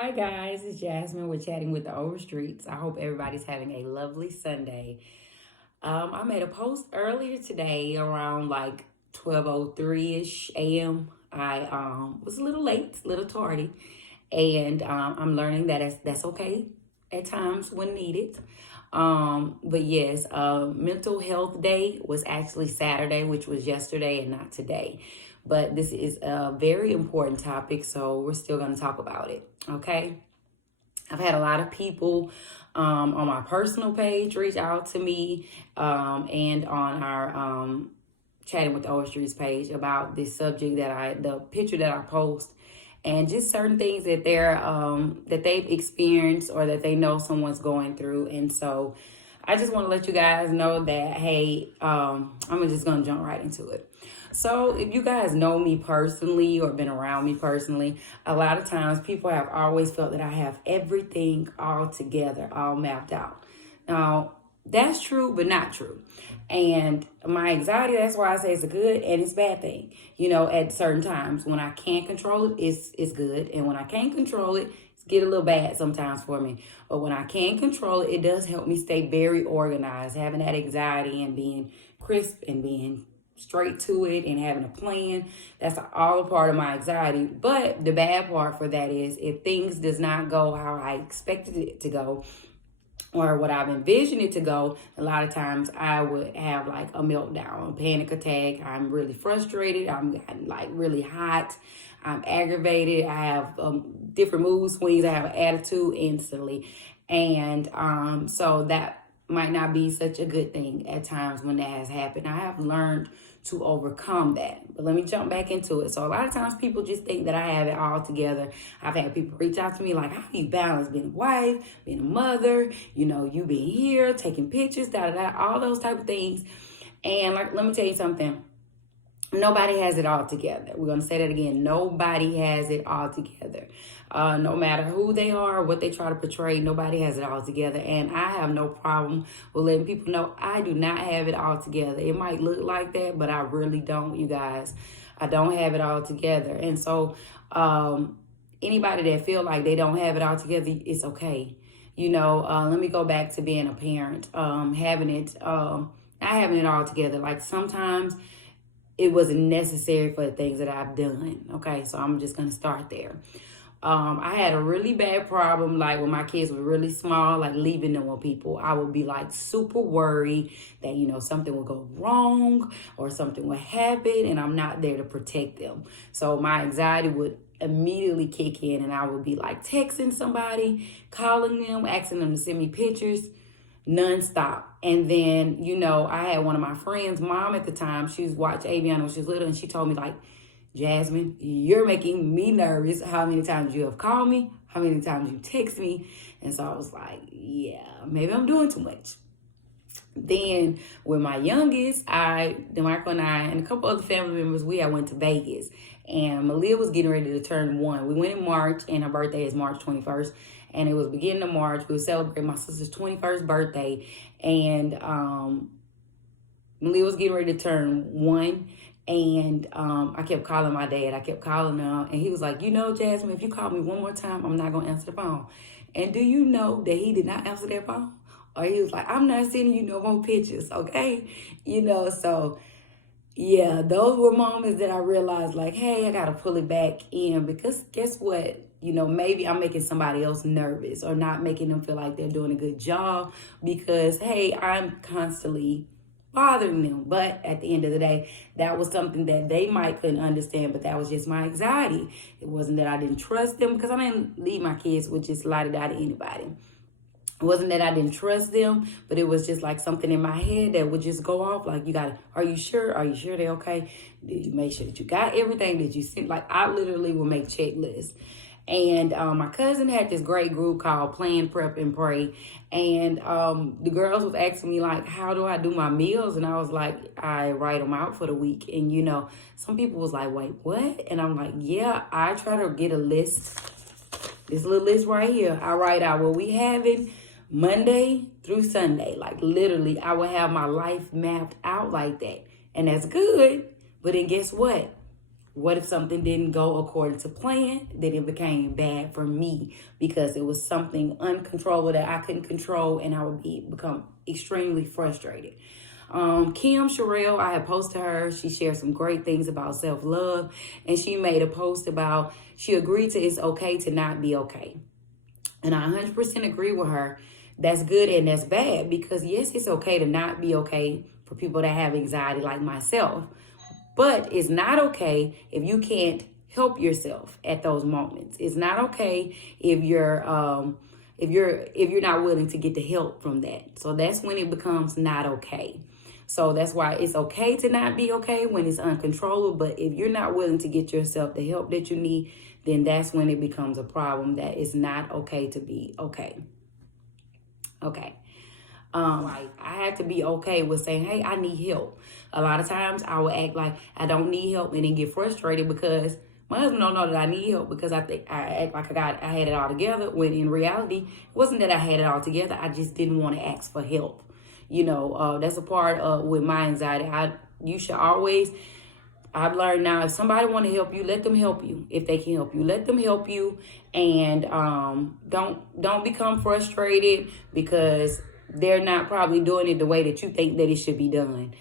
Hi guys, it's Jasmine. We're chatting with the Overstreets. I hope everybody's having a lovely Sunday. I made a post earlier today around like 12:03ish a.m. I was a little late, a little tardy, and I'm learning that that's okay at times when needed. But yes, Mental Health Day was actually Saturday, which was yesterday and not today. But this is a very important topic, so we're still going to talk about it. Okay. I've had a lot of people on my personal page reach out to me and on our Chatting with the Overstreets page about this subject the picture that I post, and just certain things that they've experienced or that they know someone's going through. And so I just want to let you guys know that, hey, I'm just going to jump right into it. So if you guys know me personally or been around me personally, a lot of times people have always felt that I have everything all together, all mapped out. Now, that's true, but not true. And my anxiety, that's why I say it's a good and it's a bad thing. At certain times when I can't control it, it's good. And when I can't control it, it's get a little bad sometimes for me. But when I can control it, it does help me stay very organized, having that anxiety and being crisp and being straight to it and having a plan. That's all a part of my anxiety. But the bad part for that is if things does not go how I expected it to go or what I've envisioned it to go, a lot of times I would have like a meltdown, a panic attack. I'm really frustrated. I'm like really hot. I'm aggravated. I have different mood swings. I have an attitude instantly. And so that might not be such a good thing at times when that has happened. I have learned to overcome that. But let me jump back into it. So a lot of times people just think that I have it all together. I've had people reach out to me like, how do you balance being a wife, being a mother, you being here, taking pictures, all those type of things. And like, let me tell you something. Nobody has it all together. We're going to say that again. Nobody has it all together. No matter who they are, what they try to portray, nobody has it all together. And I have no problem with letting people know I do not have it all together. It might look like that, but I really don't, you guys. I don't have it all together. And so anybody that feel like they don't have it all together, it's okay. Let me go back to being a parent, not having it all together. Like sometimes it wasn't necessary for the things that I've done. Okay, so I'm just going to start there. I had a really bad problem, like when my kids were really small, like leaving them with people. I would be like super worried that, something would go wrong or something would happen and I'm not there to protect them. So my anxiety would immediately kick in and I would be like texting somebody, calling them, asking them to send me pictures nonstop. And then, I had one of my friends' mom at the time. She was watching Aviana when she was little, and she told me, like, Jasmine, you're making me nervous. How many times you have called me? How many times you text me? And so I was like, yeah, maybe I'm doing too much. Then with my youngest, DeMarco and I and a couple other family members, we had went to Vegas. And Malia was getting ready to turn 1. We went in March, and her birthday is March 21st. And it was beginning of March. We were celebrating my sister's 21st birthday. And Malia was getting ready to turn 1. And I kept calling my dad. I kept calling him. And he was like, Jasmine, if you call me one more time, I'm not going to answer the phone. And do you know that he did not answer that phone? Or he was like, I'm not sending you no more pictures, okay? So yeah, those were moments that I realized like, hey, I got to pull it back in because guess what? Maybe I'm making somebody else nervous or not making them feel like they're doing a good job because, hey, I'm constantly bothering them. But at the end of the day, that was something that they might couldn't understand, but that was just my anxiety. It wasn't that I didn't trust them because I didn't leave my kids with just la-di-da to anybody. It wasn't that I didn't trust them, but it was just like something in my head that would just go off. Like, are you sure? Are you sure they're okay? Did you make sure that you got everything that you sent? Like, I literally will make checklists. And my cousin had this great group called Plan, Prep, and Pray. And the girls was asking me, like, how do I do my meals? And I was like, I write them out for the week. And, some people was like, wait, what? And I'm like, yeah, I try to get a list. This little list right here. I write out what we having Monday through Sunday. Like literally, I will have my life mapped out like that. And that's good. But then guess what? What if something didn't go according to plan? Then it became bad for me because it was something uncontrollable that I couldn't control, and I would become extremely frustrated. Kim Sherrill, I had posted her. She shared some great things about self-love, and she made a post about she agreed to it's okay to not be okay. And I 100% agree with her. That's good and that's bad because yes, it's okay to not be okay for people that have anxiety like myself. But it's not okay if you can't help yourself at those moments. It's not okay if you're not willing to get the help from that. So that's when it becomes not okay. So that's why it's okay to not be okay when it's uncontrollable. But if you're not willing to get yourself the help that you need, then that's when it becomes a problem that it's not okay to be okay. Okay. Like I had to be okay with saying, hey, I need help. A lot of times I would act like I don't need help and then get frustrated because my husband don't know that I need help because I think I act like I had it all together when in reality, it wasn't that I had it all together. I just didn't want to ask for help. That's a part of with my anxiety. You should always, I've learned now, if somebody want to help you, let them help you. If they can help you, let them help you. And don't become frustrated because they're not probably doing it the way that you think that it should be done.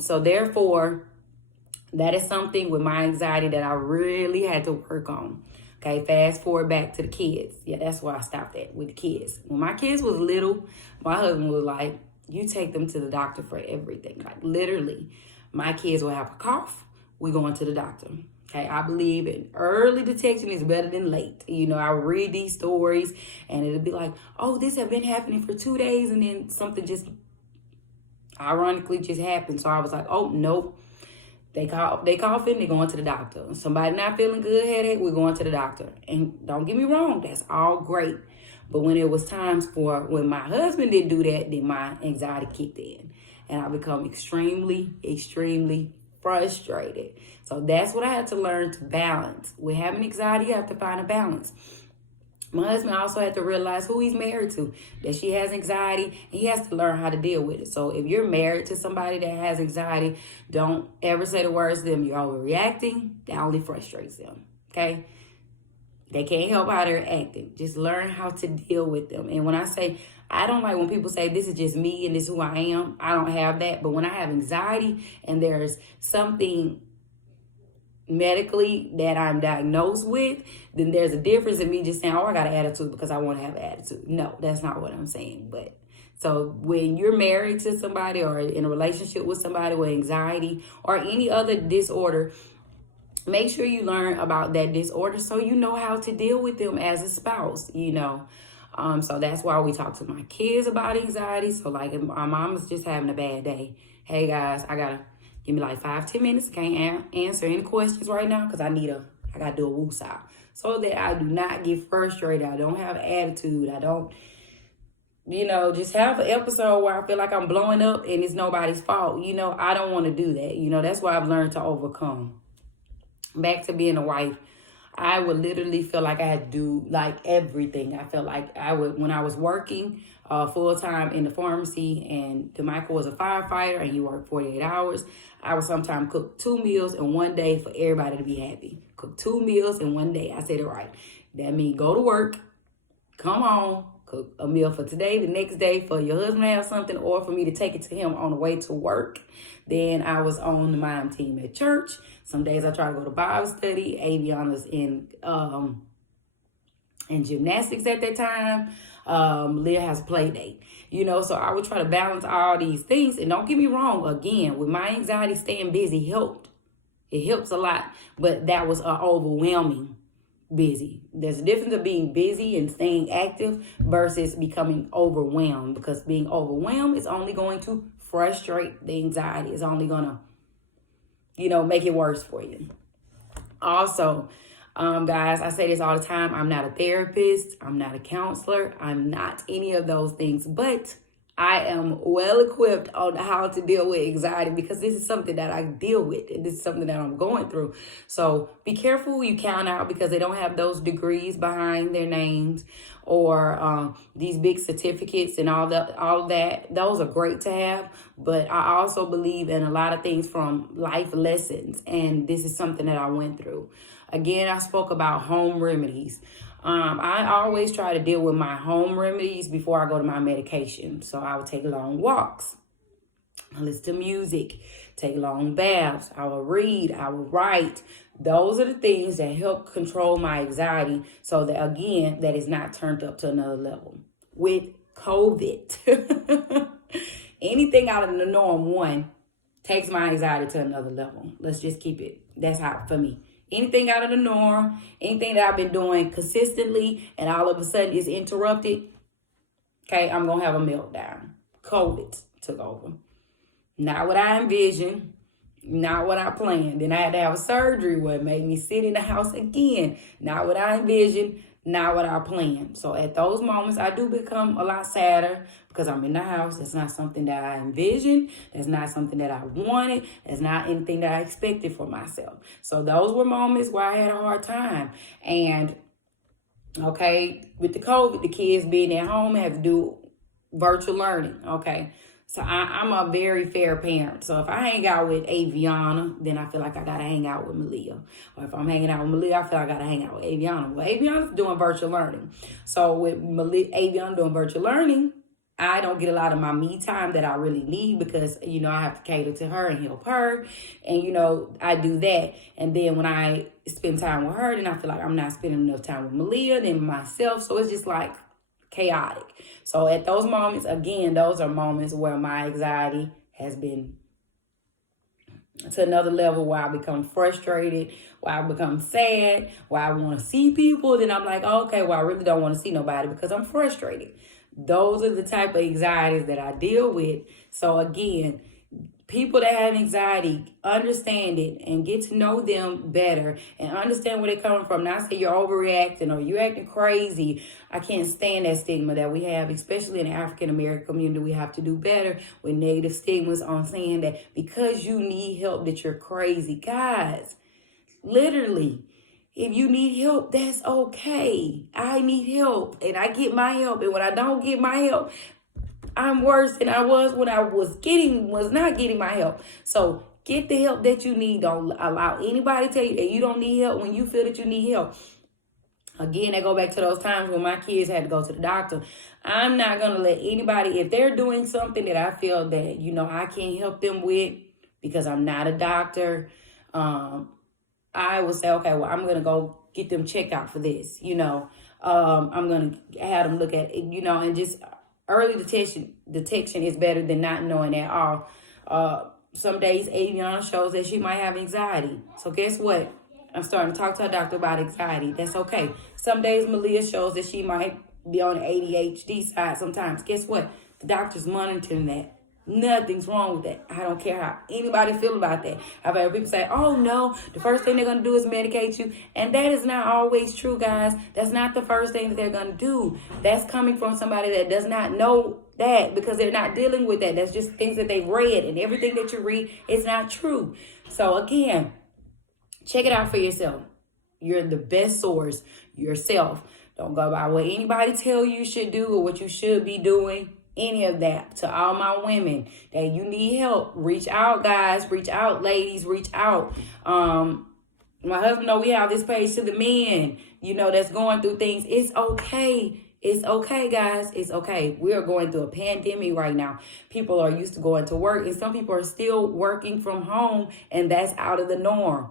So therefore, that is something with my anxiety that I really had to work on. Okay, fast forward back to the kids. Yeah, that's where I stopped at with the kids. When my kids was little, my husband was like, you take them to the doctor for everything. Like literally, my kids will have a cough, we going to the doctor. Okay, I believe in early detection is better than late. I read these stories and it'll be like, oh, this have been happening for 2 days and then something just ironically just happened. So I was like, oh, nope. They coughing, they going to the doctor. Somebody not feeling good, headache, we're going to the doctor. And don't get me wrong, that's all great. But when it was times for when my husband didn't do that, then my anxiety kicked in. And I become extremely, extremely frustrated. So that's what I had to learn to balance. With having anxiety, you have to find a balance. My husband also had to realize who he's married to, that she has anxiety, and he has to learn how to deal with it. So if you're married to somebody that has anxiety, don't ever say the words to them, you're overreacting. That only frustrates them, okay? They can't help how they're acting. Just learn how to deal with them. And when I say, I don't like when people say this is just me and this is who I am. I don't have that. But when I have anxiety and there's something medically that I'm diagnosed with, then there's a difference in me just saying, oh, I got an attitude because I want to have an attitude. No, that's not what I'm saying. But so when you're married to somebody or in a relationship with somebody with anxiety or any other disorder, make sure you learn about that disorder so you know how to deal with them as a spouse, So that's why we talk to my kids about anxiety. So like if my mom is just having a bad day, hey guys, give me like 5-10 minutes. Can't answer any questions right now because I got to do a woosah so that I do not get frustrated. I don't have attitude. I don't, just have an episode where I feel like I'm blowing up and it's nobody's fault. I don't want to do that. That's what I've learned to overcome. Back to being a wife, I would literally feel like I had to do like everything. I felt like I would, when I was working full-time in the pharmacy and Michael was a firefighter and he worked 48 hours, I would sometimes cook 2 meals in one day for everybody to be happy. Cook 2 meals in one day. I said it right. That means go to work, come home, cook a meal for today, the next day for your husband to have something or for me to take it to him on the way to work. Then I was on the mom team at church. Some days I try to go to Bible study. Aviana's in gymnastics at that time. Leah has a play date. So I would try to balance all these things. And don't get me wrong, again, with my anxiety, staying busy helped. It helps a lot. But that was overwhelming busy. There's a difference of being busy and staying active versus becoming overwhelmed, because being overwhelmed is only going to frustrate the anxiety. It's only going to, make it worse for you. Also, guys, I say this all the time. I'm not a therapist. I'm not a counselor. I'm not any of those things, but I am well equipped on how to deal with anxiety because this is something that I deal with and this is something that I'm going through. So be careful who you count out because they don't have those degrees behind their names or these big certificates and all that. Those are great to have, but I also believe in a lot of things from life lessons, and this is something that I went through. Again, I spoke about home remedies. I always try to deal with my home remedies before I go to my medication. So I would take long walks, I listen to music, take long baths, I will read, I will write. Those are the things that help control my anxiety so that, again, that is not turned up to another level. With COVID, anything out of the norm, one, takes my anxiety to another level. Let's just keep it. That's how, for me. Anything out of the norm, anything that I've been doing consistently and all of a sudden is interrupted, okay, I'm going to have a meltdown. COVID took over. Not what I envisioned, not what I planned. Then I had to have a surgery where it made me sit in the house again. Not what I envisioned, not what I planned. So at those moments, I do become a lot sadder because I'm in the house. That's not something that I envisioned. That's not something that I wanted. That's not anything that I expected for myself. So those were moments where I had a hard time. And, okay, with the COVID, the kids being at home, have to do virtual learning, okay? So I'm a very fair parent. So if I hang out with Aviana, then I feel like I got to hang out with Malia. Or if I'm hanging out with Malia, I feel like I got to hang out with Aviana. Well, Aviana's doing virtual learning. So with Aviana doing virtual learning, I don't get a lot of my me time that I really need because, you know, I have to cater to her and help her. And, you know, I do that. And then when I spend time with her, then I feel like I'm not spending enough time with Malia, then myself. So it's just like chaotic. So at those moments, again, those are moments where my anxiety has been to another level, where I become frustrated, where I become sad, where I want to see people. Then I'm like, okay, well, I really don't want to see nobody because I'm frustrated. Those are the type of anxieties that I deal with. So again, people that have anxiety, understand it and get to know them better and understand where they're coming from. Not say you're overreacting or you're acting crazy. I can't stand that stigma that we have, especially in the African-American community. We have to do better with negative stigmas on saying that because you need help that you're crazy. Guys, literally, if you need help, that's okay. I need help and I get my help. And when I don't get my help, I'm worse than I was when I was not getting my help. So get the help that you need. Don't allow anybody to tell you that you don't need help when you feel that you need help. Again, I go back to those times when my kids had to go to the doctor. I'm not going to let anybody, if they're doing something that I feel that, you know, I can't help them with because I'm not a doctor, I will say, okay, well, I'm going to go get them checked out for this. You know, I'm going to have them look at it, you know, and just early detection is better than not knowing at all. Some days Aviana shows that she might have anxiety. So guess what? I'm starting to talk to her doctor about anxiety. That's okay. Some days Malia shows that she might be on the ADHD side sometimes. Guess what? The doctor's monitoring that. Nothing's wrong with that. I don't care how anybody feel about that. I've heard people say, oh no, the first thing they're going to do is medicate you. And that is not always true, guys. That's not the first thing that they're going to do. That's coming from somebody that does not know that because they're not dealing with that. That's just things that they've read, and everything that you read is not true. So again, check it out for yourself. You're the best source yourself. Don't go by what anybody tell you should do or what you should be doing. Any of that. To all my women that you need help, reach out, guys. Reach out, ladies. Reach out. My husband know we have this page to the men, you know, that's going through things. It's okay. It's okay, guys. It's okay. We are going through a pandemic right now. People are used to going to work, and some people are still working from home, and that's out of the norm.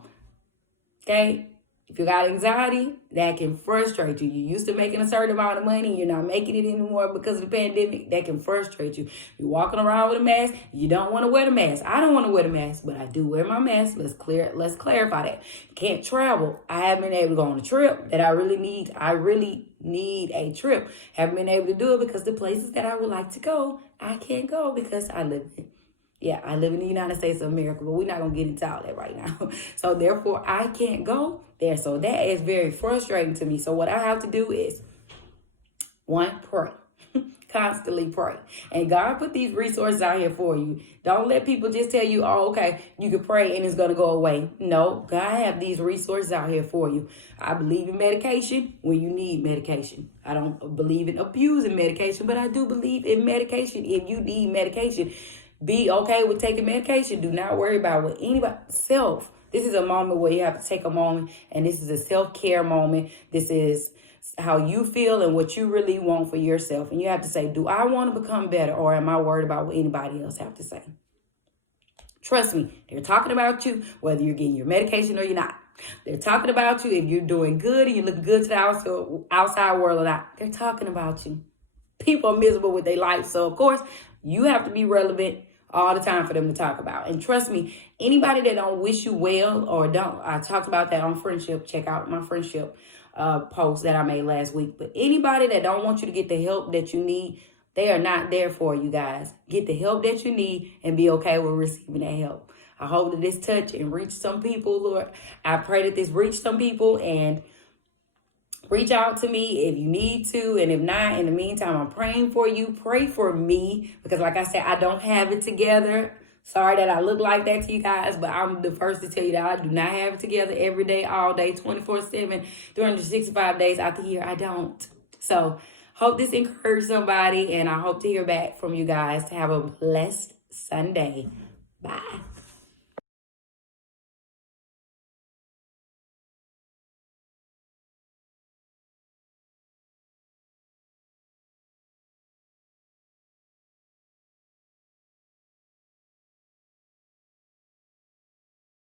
Okay? If you got anxiety, that can frustrate you. You're used to making a certain amount of money. You're not making it anymore because of the pandemic. That can frustrate you. You're walking around with a mask. You don't want to wear the mask. I don't want to wear the mask, but I do wear my mask. Let's clarify that. Can't travel. I haven't been able to go on a trip that I really need. I really need a trip. Haven't been able to do it because the places that I would like to go, I can't go because I live in the United States of America, but we're not going to get into all that right now. So therefore, I can't go there. So that is very frustrating to me. So what I have to do is, one, pray. Constantly pray. And God put these resources out here for you. Don't let people just tell you, oh, okay, you can pray and it's going to go away. No, God have these resources out here for you. I believe in medication when you need medication. I don't believe in abusing medication, but I do believe in medication if you need medication. Be okay with taking medication. Do not worry about what anybody, self. This is a moment where you have to take a moment, and this is a self-care moment. This is how you feel and what you really want for yourself. And you have to say, do I want to become better, or am I worried about what anybody else have to say? Trust me, they're talking about you, whether you're getting your medication or you're not. They're talking about you if you're doing good and you're looking good to the outside world or not. They're talking about you. People are miserable with their life. So, of course, you have to be relevant all the time for them to talk about. And trust me, anybody that don't wish you well or don't, I talked about that on friendship. Check out my friendship post that I made last week. But anybody that don't want you to get the help that you need, they are not there for you, guys. Get the help that you need and be okay with receiving that help. I hope that this touch and reach some people, Lord. I pray that this reach some people, and reach out to me if you need to. And if not, in the meantime, I'm praying for you. Pray for me, because like I said, I don't have it together. Sorry that I look like that to you guys, but I'm the first to tell you that I do not have it together every day, all day, 24/7, 365 days out the year. I don't. So hope this encouraged somebody, and I hope to hear back from you guys. To have a blessed Sunday. Bye.